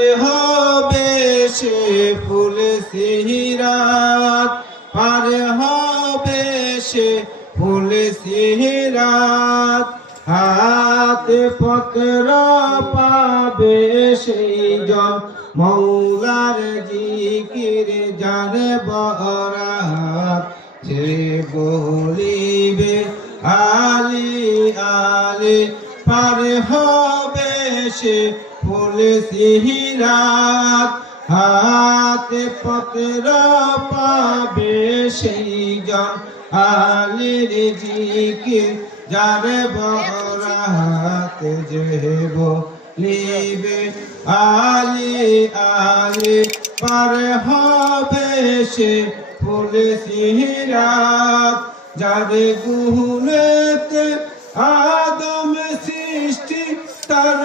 হবে সে ফুল সিরাত, পার হবে সে ফুল সিরাত, হাতে পত্র পাবে সেই জন মৌলার জিকির জানে বরাত। যে বলিবে আলি আলি, পার হবে সে ফুল সিরাত, হাতে পত্র পাবে সেই জন আলির জিকির যারে বরাত। যে বলিবে আলি আলি, পার হবে সে ফুল সিরাত, যারে গুণেতে আদম সৃষ্টি তার